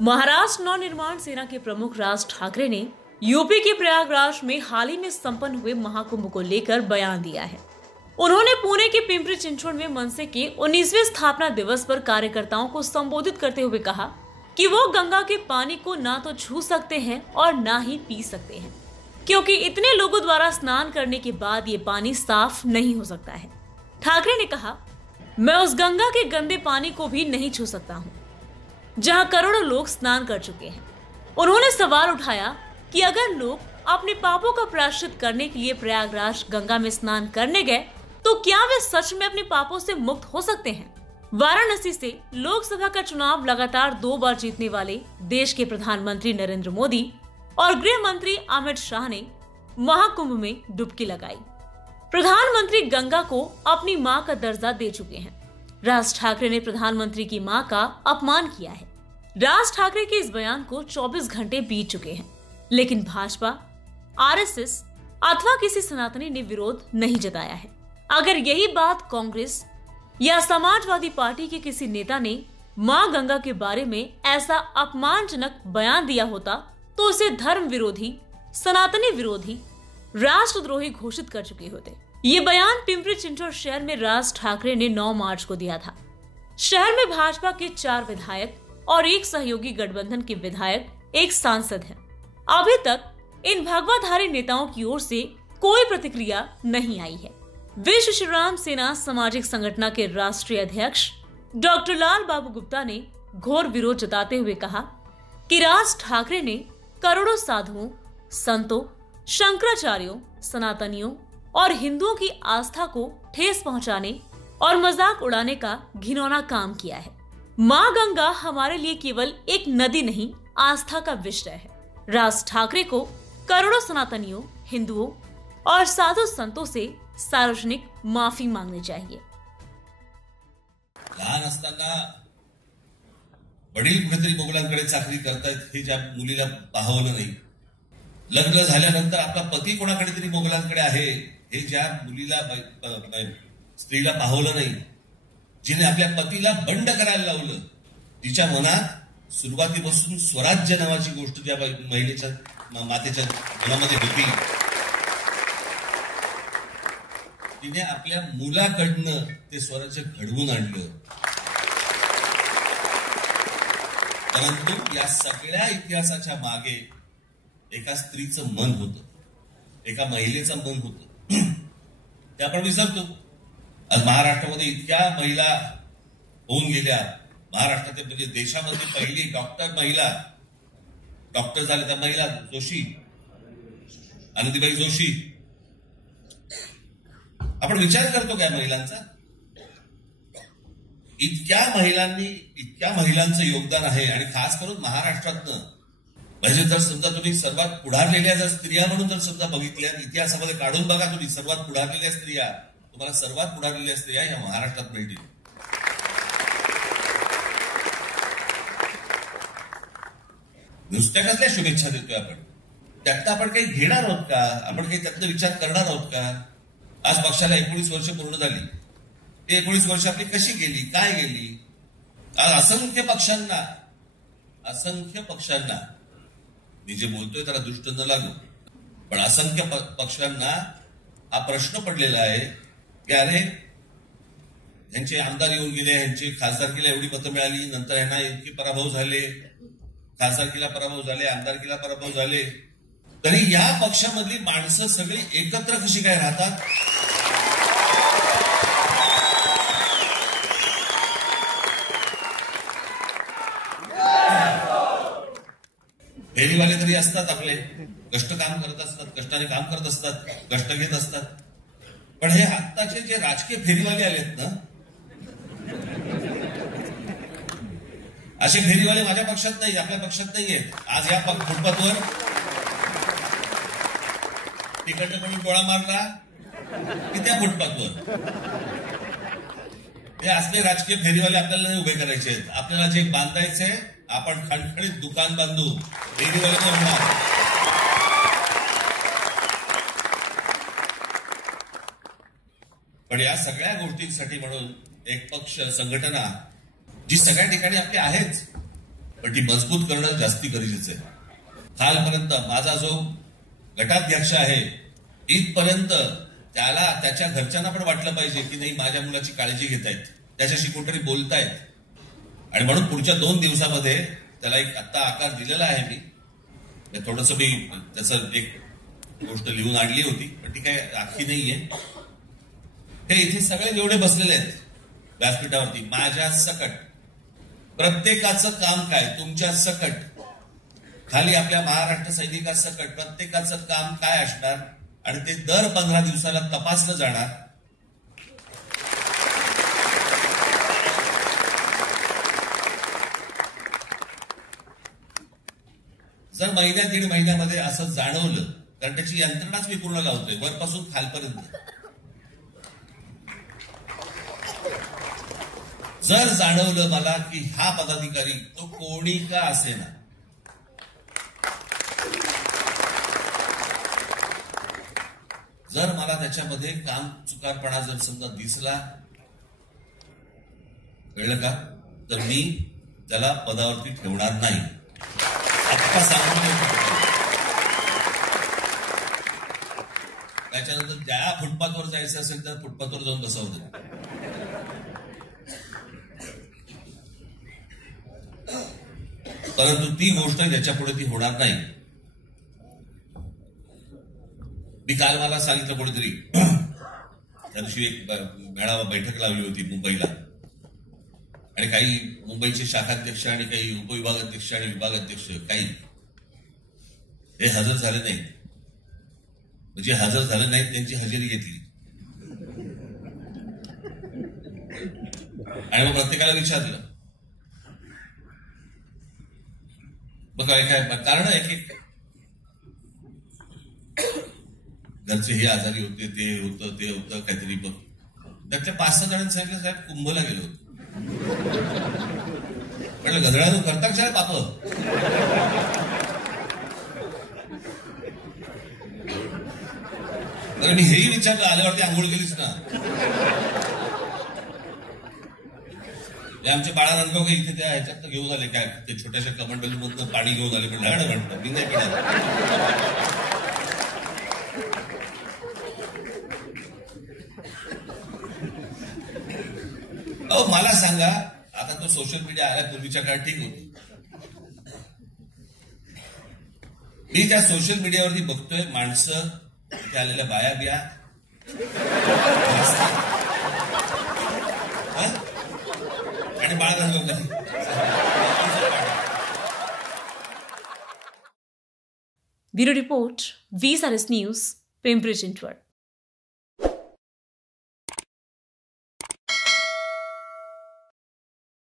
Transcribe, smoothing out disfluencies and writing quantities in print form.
महाराष्ट्र नवनिर्माण सेना के प्रमुख राज ठाकरे ने यूपी के प्रयागराज में हाल ही में संपन्न हुए महाकुंभ को लेकर बयान दिया है। उन्होंने पुणे के पिंपरी चिंचवड में मनसे के 19वें स्थापना दिवस पर कार्यकर्ताओं को संबोधित करते हुए कहा कि वो गंगा के पानी को ना तो छू सकते हैं और ना ही पी सकते हैं, क्योंकि इतने लोगों द्वारा स्नान करने के बाद ये पानी साफ नहीं हो सकता है। ठाकरे ने कहा, मैं उस गंगा के गंदे पानी को भी नहीं छू सकता हूँ जहाँ करोड़ों लोग स्नान कर चुके हैं। उन्होंने सवाल उठाया कि अगर लोग अपने पापों का प्रायश्चित करने के लिए प्रयागराज गंगा में स्नान करने गए तो क्या वे सच में अपने पापों से मुक्त हो सकते हैं? वाराणसी से लोकसभा का चुनाव लगातार 2 बार जीतने वाले देश के प्रधानमंत्री नरेंद्र मोदी और गृह मंत्री अमित शाह ने महाकुंभ में डुबकी लगाई। प्रधानमंत्री गंगा को अपनी मां का दर्जा दे चुके हैं। राज ठाकरे ने प्रधानमंत्री की मां का अपमान किया है। राज ठाकरे के इस बयान को 24 घंटे बीत चुके हैं, लेकिन भाजपा, आरएसएस अथवा किसी सनातनी ने विरोध नहीं जताया है। अगर यही बात कांग्रेस या समाजवादी पार्टी के किसी नेता ने मां गंगा के बारे में ऐसा अपमानजनक बयान दिया होता तो उसे धर्म विरोधी, सनातनी विरोधी, राष्ट्रद्रोही घोषित कर चुके होते। ये बयान पिंपरी चिंचवड शहर में राज ठाकरे ने 9 मार्च को दिया था। शहर में भाजपा के 4 विधायक और एक सहयोगी गठबंधन के विधायक, एक सांसद हैं। अभी तक इन भगवाधारी नेताओं की ओर से कोई प्रतिक्रिया नहीं आई है। विश्व श्री राम सेना सामाजिक संगठन के राष्ट्रीय अध्यक्ष डॉक्टर लाल बाबू गुप्ता ने घोर विरोध जताते हुए कहा कि राज ठाकरे ने करोड़ों साधुओं, संतों, शंकराचार्यों, सनातनियों और हिंदुओं की आस्था को ठेस पहुंचाने और मजाक उड़ाने का घिनौना काम किया है। मां गंगा हमारे लिए केवल एक नदी नहीं, आस्था का विषय है। राज ठाकरे को करोड़ों सनातनियों, हिंदुओं और साधु संतों से सार्वजनिक माफी मांगनी चाहिए। लहान असताना वडील कुठेतरी मोगलांकडे चाकरी करतायत हे ज्या मुलीला पाहवलं नाही, लग्न झाल्यानंतर आपला पती कोणाकडे तरी मोगलांकडे आहे हे ज्या मुलीला, स्त्रीला पाहवलं नाही, जिने आपल्या पतीला बंड करायला लावलं, तिच्या मनात सुरुवातीपासून स्वराज्य नावाची गोष्ट ज्या महिलेच्या, मातेच्या मनामध्ये होती, तिने आपल्या मुलाकडनं ते स्वराज्य घडवून आणलं। परंतु या सगळ्या इतिहासाच्या मागे एका स्त्रीचं मन होतं, एका महिलेचं मन होतं, ते आपण विसरतो। आज महाराष्ट्रामध्ये इतक्या महिला होऊन गेल्या, महाराष्ट्रात म्हणजे देशामध्ये पहिली महिला डॉक्टर झाल्या त्या महिला जोशी, आनंदीबाई जोशी। आपण विचार करतो काय महिलांचा? इतक्या महिलांचं योगदान आहे आणि खास करून महाराष्ट्रातनं, म्हणजे जर समजा तुम्ही सर्वात पुढारलेल्या जर स्त्रिया म्हणून जर समजा बघितल्या, इतिहासामध्ये काढून बघा तुम्ही, सर्वात पुढारलेल्या स्त्रिया, तुम्हाला सर्वात पुढारलेल्या स्त्रिया या महाराष्ट्रात मिळतील। नुसत्या कसल्या शुभेच्छा देतोय आपण? त्यातनं आपण काही घेणार आहोत का? आपण काही त्यातनं विचार करणार आहोत का? आज पक्षाला 19 वर्ष पूर्ण झाली। ते 19 वर्ष आपली कशी गेली, काय गेली? आज असंख्य पक्षांना, मी जे बोलतोय त्याला दुष्ट न लागू, पण असंख्य पक्षांना हा प्रश्न पडलेला आहे की अरे, यांचे आमदार येऊन गेले, यांची खासदारकीला एवढी मतं मिळाली, नंतर यांना इतके पराभव झाले, खासदारकीला पराभव झाले, आमदारकीला पराभव झाले, तरी या पक्षामधली माणसं सगळी एकत्र कशी काय राहतात? फेरीवाले तरी असतात, आपले कष्ट काम करत असतात, कष्टाने काम करत असतात, कष्ट घेत असतात, पण हे आत्ताचे जे राजकीय फेरीवाले आलेत ना, असे फेरीवाले माझ्या पक्षात नाही, आपल्या पक्षात नाहीयेत। आज या फुटपाथवर तिकडनं म्हणून गोळा मारला की त्या फुटपाथवर हे असले राजकीय फेरीवाले आपल्याला नाही उभे करायचे आहेत। आपल्याला जे बांधायचंय, आपण खणखणीत दुकान बांधू, फेरीवाले नाही होणार। पण या सगळ्या गोष्टींसाठी म्हणून एक पक्ष, संघटना जी सगळ्या ठिकाणी आपली आहेच, पण ती मजबूत करणं जास्ती गरजेचं आहे. कालपर्यंत माझा जो गटाध्यक्ष आहे इथपर्यंत त्याला त्याच्या घरच्यांना पण वाटलं पाहिजे की नाही माझ्या मुलाची काळजी घेतायत, त्याच्याशी कोणतरी बोलतायत. आणि म्हणून पुढच्या 2 दिवसामध्ये त्याला एक आत्ता आकार दिलेला आहे मी. थोडंसं मी त्याचं एक गोष्ट लिहून आणली होती, पण ती काय आखी नाहीये. हे इथे सगळे जेवढे बसलेले आहेत व्यासपीठावरती माझ्या सकट, प्रत्येकाचं काम काय तुमच्या सकट, खाली आपल्या महाराष्ट्र सैनिकासकट प्रत्येकाचं काम काय असणार आणि ते दर 15 दिवसाला तपासलं जाणार. जर महिन्या 1.5 महिन्यामध्ये असं जाणवलं, कारण त्याची यंत्रणाच मी पूर्ण लावतोय वरपासून खालपर्यंत, जर जाणवलं मला की हा पदाधिकारी तो कोणी का असेना जर मला त्याच्यामध्ये काम चुकारपणा जर समजा दिसला, कळलं का, तर मी त्याला पदावरती ठेवणार नाही. आत्ता सांगून त्याच्यानंतर ज्या फुटपाथवर जायचं असेल तर फुटपाथवर जाऊन बसवलं. परंतु ती गोष्ट त्याच्यापुढे ती होणार नाही. मी काल मला सांगितलं कोणीतरी, त्या दिवशी एक मेळावा बैठक लावली होती मुंबईला, आणि काही मुंबईचे शाखाध्यक्ष आणि काही उपविभागाध्यक्ष आणि विभागाध्यक्ष काही हे हजर झाले नाहीत. म्हणजे हजर झाले नाहीत, त्यांची हजेरी घेतली आणि मग प्रत्येकाला विचारलं. मग काय कारण एक घरचे हे आजारी होते, ते होतं काहीतरी. बघ त्यातल्या 5-6 जणांनी सांगितलं साहेब कुंभला गेलो होतो. म्हटलं गजळानं करता कशाला पाप. मी हेही विचारलं आल्यावरती आंघोळ केलीच ना. आमचे बाळा रणगाव काही इथे त्या ह्याच्यात घेऊन आले काय, ते छोट्याशा कमंडलमधनं पाणी घेऊन आले, पण लहान म्हणतात मी नाही पिणार. अहो मला सांगा, आता तो सोशल मीडिया आल्या पूर्वीच्या काळात ठीक होती. मी त्या सोशल मीडियावरती बघतोय माणसं, तिथे आलेल्या बाया बिया आणि बाळा Rangaon. Bureau report, VSRS news, Pimpri Chinchwad.